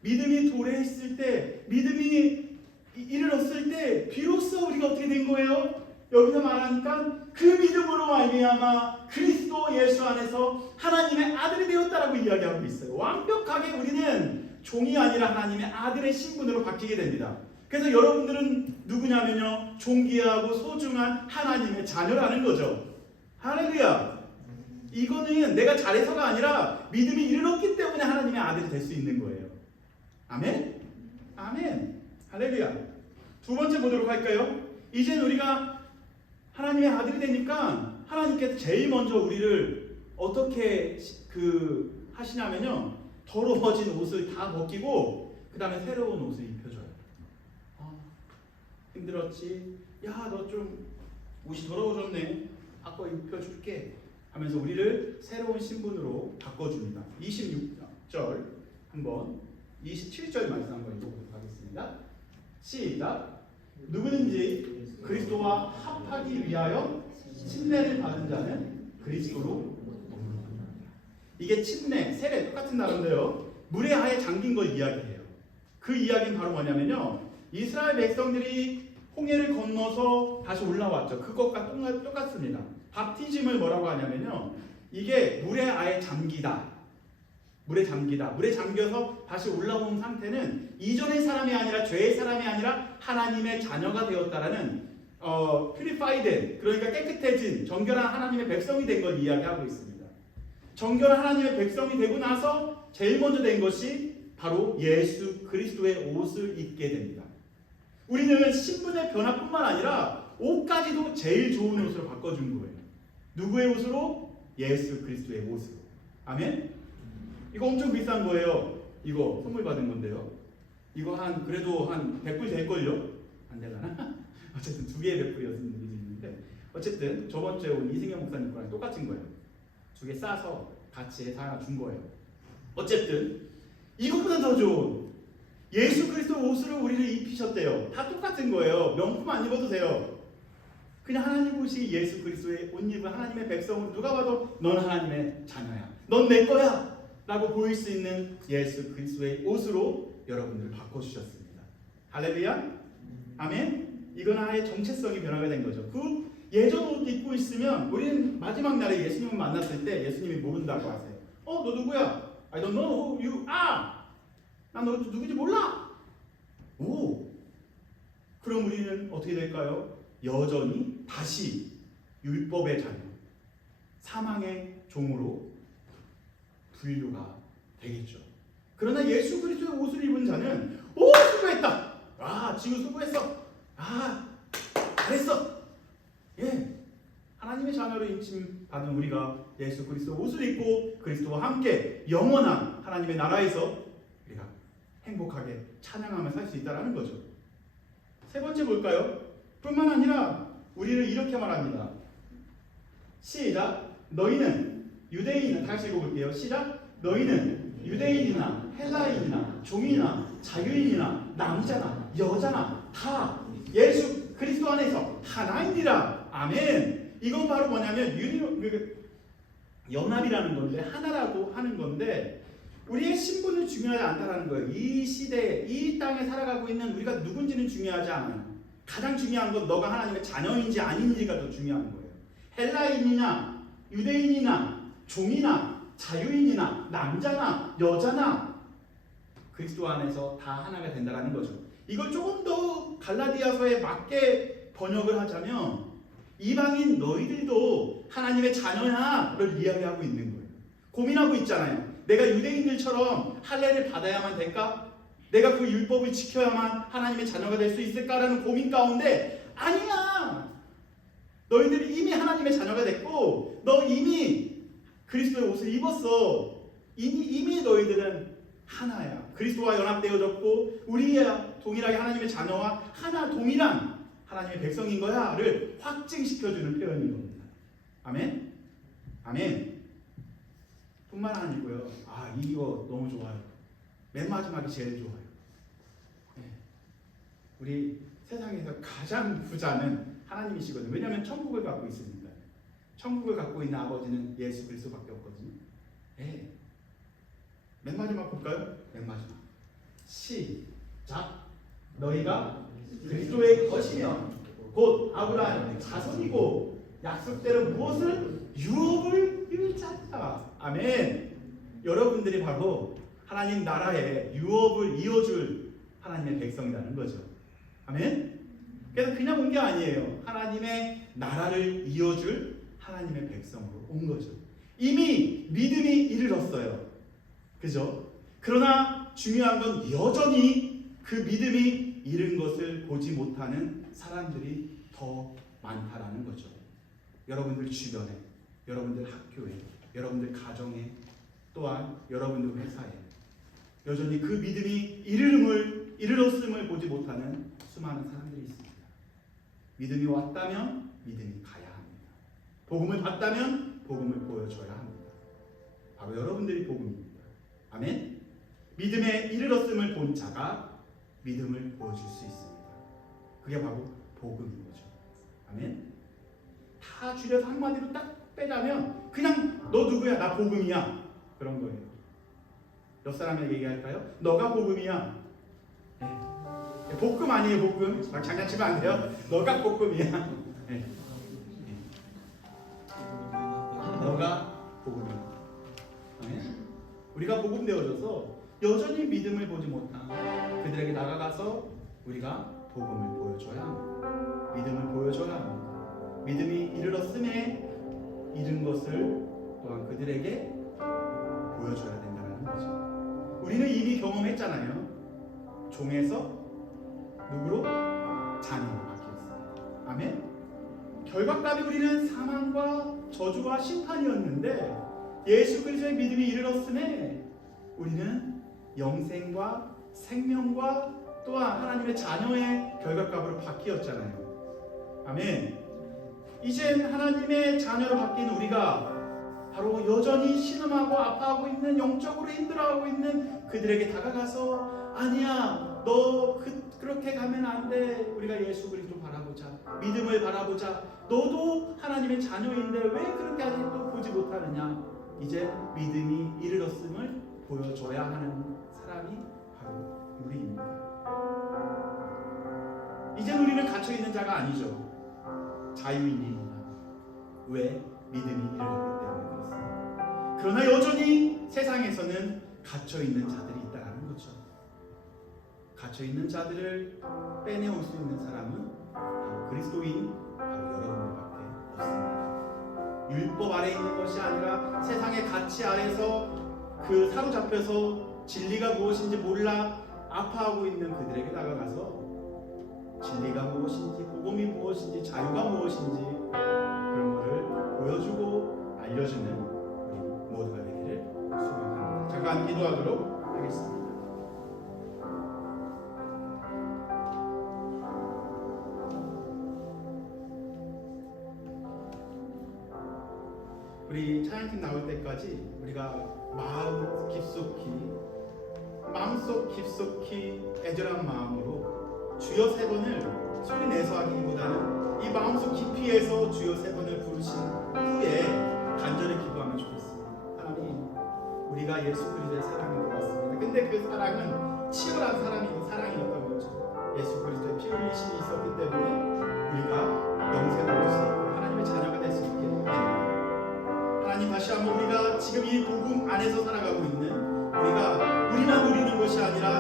믿음이 도래했을 때, 믿음이 이르렀을 때 비로소 우리가 어떻게 된 거예요? 여기서 말하니까 그 믿음으로 말미암아 그리스도 예수 안에서 하나님의 아들이 되었다라고 이야기하고 있어요. 완벽하게 우리는 종이 아니라 하나님의 아들의 신분으로 바뀌게 됩니다. 그래서 여러분들은 누구냐면요, 존귀하고 소중한 하나님의 자녀라는 거죠. 할렐루야. 이거는 내가 잘해서가 아니라 믿음이 이르렀기 때문에 하나님의 아들이 될 수 있는 거예요. 아멘? 아멘. 할렐루야. 두 번째 보도록 할까요? 이제 우리가 하나님의 아들이 되니까 하나님께서 제일 먼저 우리를 어떻게 하시냐면요, 더러워진 옷을 다 벗기고 그 다음에 새로운 옷을 입혀줘요. 힘들었지? 야, 너 좀 옷이 더러워졌네. 바꿔 입혀줄게 하면서 우리를 새로운 신분으로 바꿔줍니다. 26절 한번 27절 말씀 한번 읽어보도록 하겠습니다. 시작. 누구든지 그리스도와 합하기 위하여 침례를 받은 자는 그리스도로 머무릅니다. 이게 침례, 세례 똑같은 단어인데요, 물에 아예 잠긴 걸 이야기해요. 그 이야기는 바로 뭐냐면요, 이스라엘 백성들이 홍해를 건너서 다시 올라왔죠. 그것과 똑같습니다. 밥티즘을 뭐라고 하냐면요, 이게 물에 아예 잠기다. 물에 잠겨서 다시 올라온 상태는 이전의 사람이 아니라 죄의 사람이 아니라 하나님의 자녀가 되었다라는 purified, 그러니까 깨끗해진 정결한 하나님의 백성이 된 걸 이야기하고 있습니다. 정결한 하나님의 백성이 되고 나서 제일 먼저 된 것이 바로 예수 그리스도의 옷을 입게 됩니다. 우리는 신분의 변화뿐만 아니라 옷까지도 제일 좋은 옷으로 바꿔준 거예요. 누구의 옷으로? 예수 그리스도의 옷으로. 아멘? 이거 엄청 비싼 거예요. 이거 선물 받은 건데요. 이거 그래도 한 100불 될걸요? 안 되려나? 어쨌든 2개의 100불이었는지 있는데, 어쨌든 저번 주에 온 이승현 목사님 거랑 똑같은 거예요. 2개 싸서 같이 다 준 거예요. 어쨌든 이것보다 더 좋은 예수 그리스도 옷으로 우리를 입히셨대요. 다 똑같은 거예요. 명품 안 입어도 돼요. 그냥 하나님 옷이 예수 그리스도의 옷 입은 하나님의 백성으로 누가 봐도 넌 하나님의 자녀야, 넌 내 거야 라고 보일 수 있는 예수 그리스도의 옷으로 여러분들을 바꿔주셨습니다. 할렐루야. 아멘. 이건 아예 정체성이 변화가 된 거죠. 그 예전 옷 입고 있으면 우리는 마지막 날에 예수님을 만났을 때 예수님이 모른다고 하세요. 너 누구야? I don't know who you are. 난 너 누구지 몰라. 그럼 우리는 어떻게 될까요? 여전히 다시 율법의 자녀, 사망의 종으로 분류가 되겠죠. 그러나 예수 그리스도의 옷을 입은 자는 수고했다. 지금 수고했어. 잘했어. 하나님의 자녀로 인침 받은 우리가 예수 그리스도 옷을 입고 그리스도와 함께 영원한 하나님의 나라에서 우리가 행복하게 찬양하며 살 수 있다는 거죠. 세 번째 볼까요? 뿐만 아니라 우리를 이렇게 말합니다. 시작. 너희는 유대인이나, 다시 읽어볼게요. 시작. 너희는 유대인이나 헬라인이나 종이나 자유인이나 남자나 여자나 다 예수 그리스도 안에서 하나이니라. 아멘. 이건 바로 뭐냐면 연합이라는 건데, 하나라고 하는 건데, 우리의 신분은 중요하지 않다라는 거예요. 이 시대에, 이 땅에 살아가고 있는 우리가 누군지는 중요하지 않아요. 가장 중요한 건 너가 하나님의 자녀인지 아닌지가 더 중요한 거예요. 헬라인이나 유대인이나 종이나 자유인이나 남자나 여자나 그리스도 안에서 다 하나가 된다라는 거죠. 이걸 조금 더 갈라디아서에 맞게 번역을 하자면 이방인 너희들도 하나님의 자녀야를 이야기하고 있는 거예요. 고민하고 있잖아요. 내가 유대인들처럼 할례를 받아야만 될까? 내가 그 율법을 지켜야만 하나님의 자녀가 될 수 있을까라는 고민 가운데 아니야. 너희들이 이미 하나님의 자녀가 됐고 너 이미 그리스도의 옷을 입었어. 이미 너희들은 하나야. 그리스도와 연합되어졌고 우리야 동일하게 하나님의 자녀와 하나 동일한 하나님의 백성인 거야를 확증시켜주는 표현인 겁니다. 아멘? 아멘. 뿐만 아니고요. 이거 너무 좋아요. 맨 마지막이 제일 좋아요. 네. 우리 세상에서 가장 부자는 하나님이시거든요. 왜냐하면 천국을 갖고 있으니까. 천국을 갖고 있는 아버지는 예수 그리스도밖에 없거든요. 네. 맨 마지막 볼까요? 맨 마지막. 시작. 너희가 그리스도의 것이며 곧 아브라함의 자손이고 약속대로 무엇을? 유업을 이루자. 아멘. 여러분들이 바로 하나님 나라의 유업을 이어줄 하나님의 백성이라는 거죠. 아멘. 그래서 그냥 온 게 아니에요. 하나님의 나라를 이어줄 하나님의 백성으로 온 거죠. 이미 믿음이 이르렀어요. 그죠? 그러나 중요한 건 여전히 그 믿음이 이른 것을 보지 못하는 사람들이 더 많다라는 거죠. 여러분들 주변에, 여러분들 학교에, 여러분들 가정에, 또한 여러분들 회사에 여전히 그 믿음이 이르렀음을 보지 못하는 수많은 사람들이 있습니다. 믿음이 왔다면 믿음이 가야 합니다. 복음을 받다면 복음을 보여줘야 합니다. 바로 여러분들이 복음입니다. 아멘. 믿음에 이르렀음을 본 자가 믿음을 보여줄 수 있습니다. 그게 바로 복음인 거죠. 아멘. 다 줄여서 한마디로 딱 빼자면 그냥 너 누구야? 나 복음이야. 그런 거예요. 옆 사람에게 얘기할까요? 너가 복음이야. 네. 볶음 아니에요, 볶음. 막 장난치면 안 돼요. 너가 볶음이야. 네. 너가 복음이야. 네. 우리가 복음 되어져서 여전히 믿음을 보지 못한 그들에게 다가가서 우리가 복음을 보여줘야 합니다. 믿음을 보여줘야 합니다. 믿음이 이르렀음에 이른 것을 또한 그들에게 보여줘야 된다는 거죠. 우리는 이미 경험했잖아요. 종에서 누구로? 자녀로 바뀌었습니다. 아멘. 결과값이 우리는 사망과 저주와 심판이었는데 예수 그리스도의 믿음이 이르렀음에 우리는 영생과 생명과 또한 하나님의 자녀의 결과값으로 바뀌었잖아요. 아멘. 이젠 하나님의 자녀로 바뀐 우리가 바로 여전히 신음하고 아파하고 있는, 영적으로 힘들어하고 있는 그들에게 다가가서 아니야, 너 그렇게 가면 안 돼. 우리가 예수 그리스도 바라보자. 믿음을 바라보자. 너도 하나님의 자녀인데 왜 그렇게 아직도 보지 못하느냐. 이제 믿음이 이르렀음을 보여줘야 하는 사람이 바로 우리입니다. 이젠 우리는 갇혀있는 자가 아니죠. 자유인입니다. 왜? 믿음이 이르렀기 때문에 그렇습니다. 그러나 여전히 세상에서는 갇혀있는 자들이 있다는 거죠. 갇혀있는 자들을 빼내올 수 있는 사람은 바로 그리스도인, 바로 여러분들밖에 없습니다. 율법 아래 있는 것이 아니라 세상의 가치 아래서 그 사로잡혀서 진리가 무엇인지 몰라 아파하고 있는 그들에게 다가가서 진리가 무엇인지, 복음이 무엇인지, 자유가 무엇인지 그런 것을 보여주고 알려주는 우리 모두가 되기를 소망합니다. 잠깐 기도하도록 하겠습니다. 우리 찬양팀 나올 때까지 우리가 마음속 깊숙이 애절한 마음으로 주여 세 번을 소리 내서 하기보다는 이 마음속 깊이에서 주여 세 번을 부르신 후에 간절히 기도하면 좋겠습니다. 하나님, 우리가 예수 그리스도의 사랑을 받았습니다. 근데 그 사랑은 치열한 사랑이었던 거죠. 예수 그리스도의 피 흘리심이 있었기 때문에 우리가 영생을 얻을 수 있고 하나님의 자녀가 될 수 있게 됩니다. 하나님, 다시 한번 우리가 지금 이 복음 안에서 살아가고 있는 우리가 우리만 누리는 것이 아니라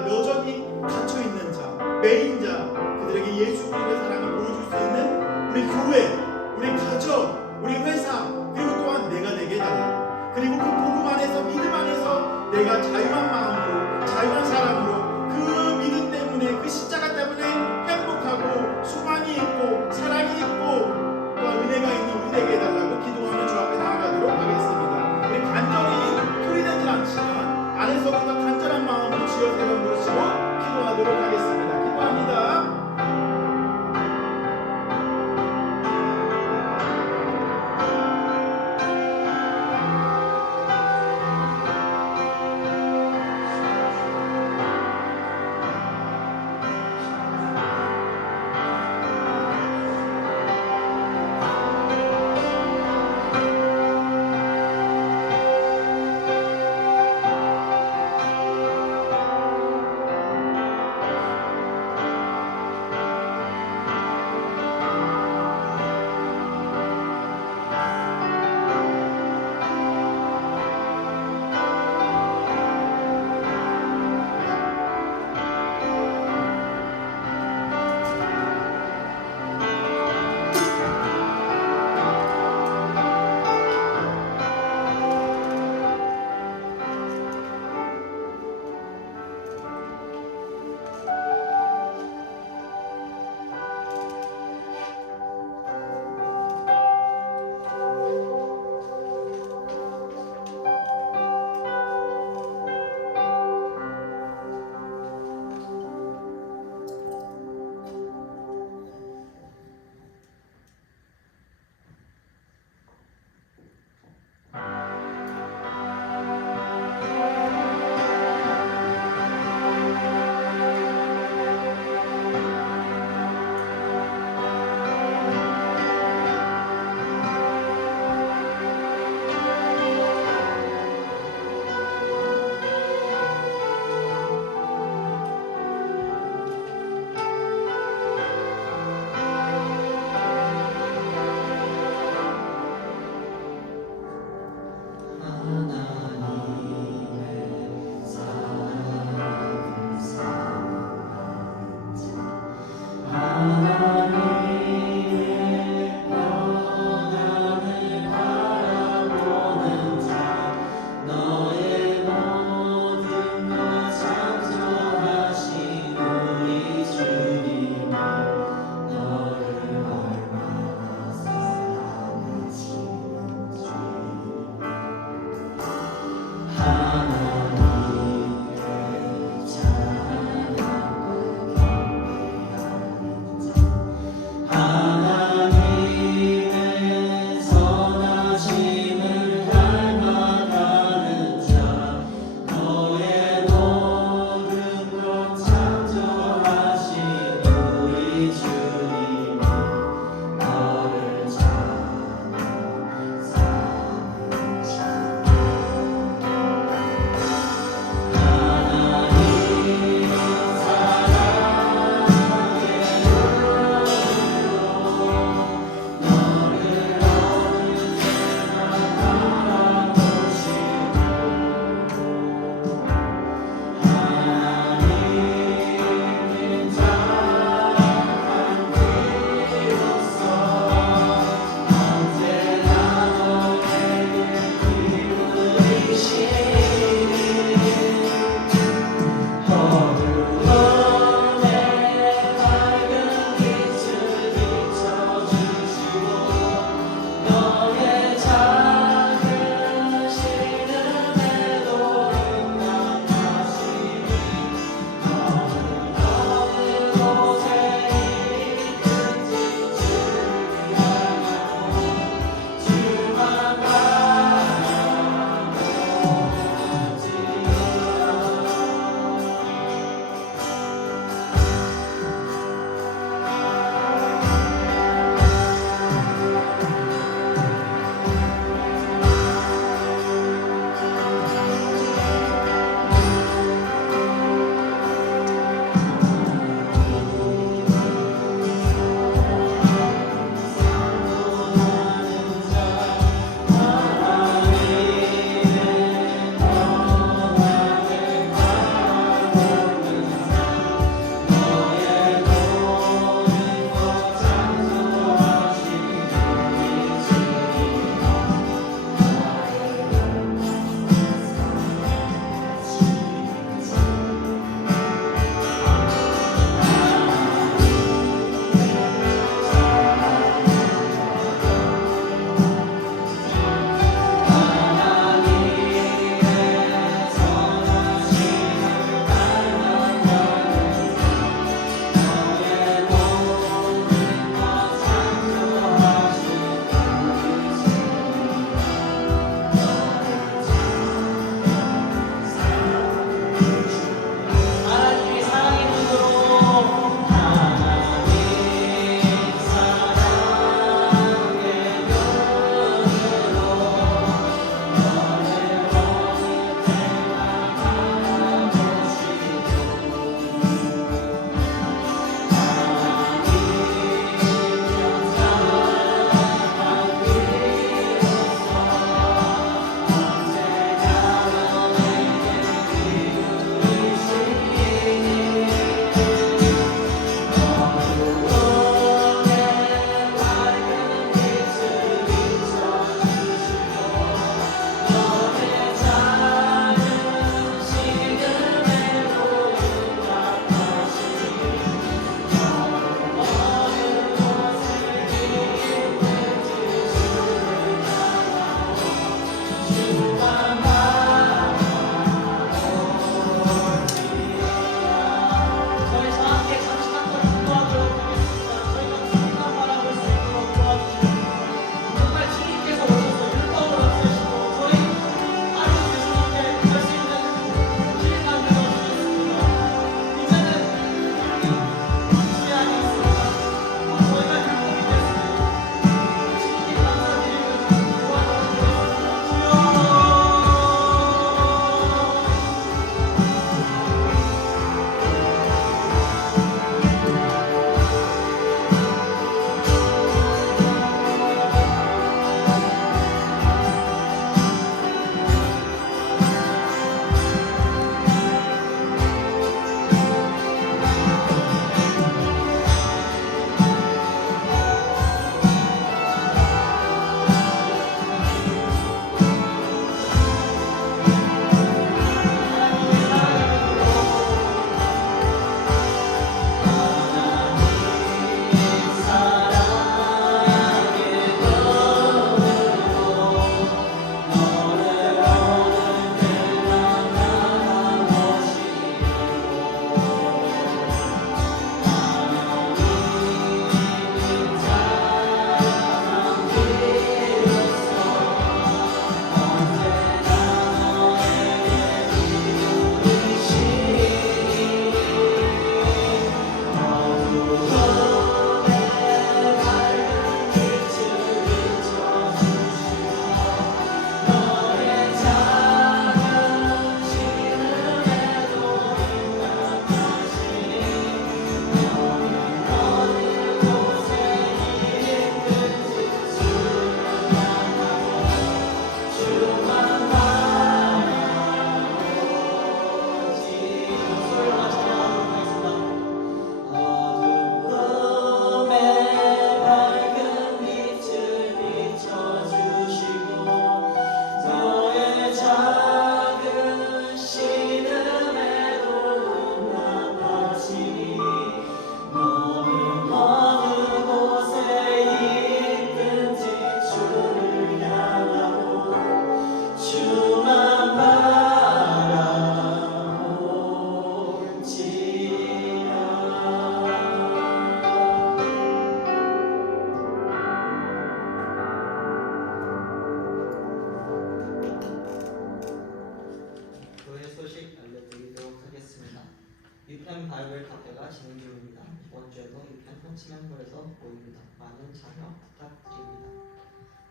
진행 중입니다. 이번 주에도 유펜 한치명골에서 모입니다. 많은 참여 부탁드립니다.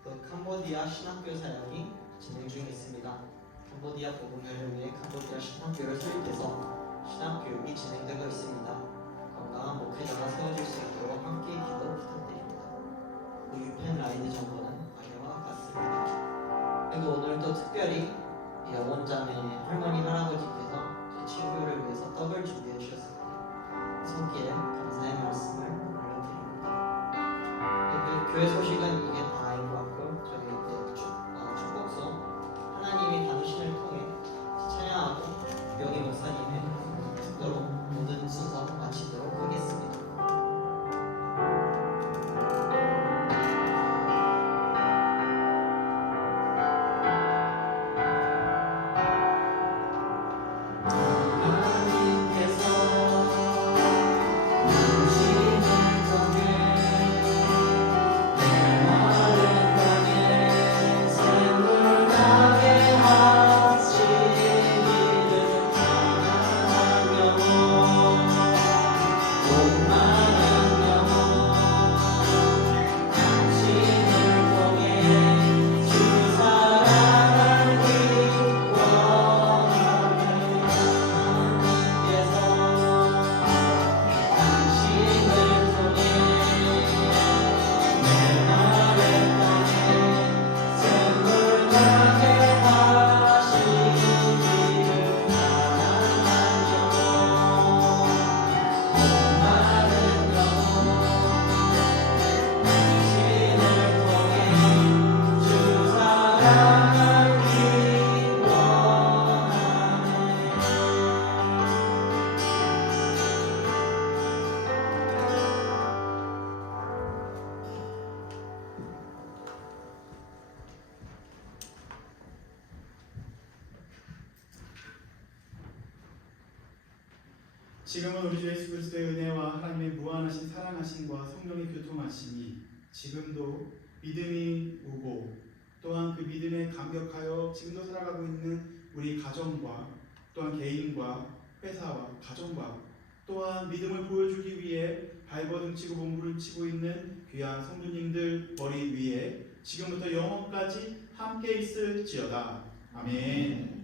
또 캄보디아 신학교 사역이 진행 중에 있습니다. 캄보디아 복음회를 위해 캄보디아 신학교를 설립해서 신학교육이 진행되고 있습니다. 건강한 목회자가 세워질 수 있도록 함께 기도 부탁드립니다. 유펜 라이드 정보는 아래와 같습니다. 그리고 오늘도 특별히 원자매 할머니 할아버지께서 제 친구를 위해서 떡을 준비해 주셨습니다. 손길에 감사의 말씀을 올려드립니다. 교회 소식은 이게 다인 것 같고 저희 이제 축복송 하나님이 당신을 통해 찬양하고 명희 목사님의 축도로 모든 순서 마치도록 하겠습니다. 지금은 우리 주 예수 그리스도의 은혜와 하나님의 무한하신 사랑하심과 성령의 교통하심이 지금도 믿음이 오고 또한 그 믿음에 감격하여 지금도 살아가고 있는 우리 가정과 또한 개인과 회사와 가정과 또한 믿음을 보여주기 위해 발버둥치고 몸부를 치고 있는 귀한 성도님들 머리 위에 지금부터 영원까지 함께 있을지어다. 아멘.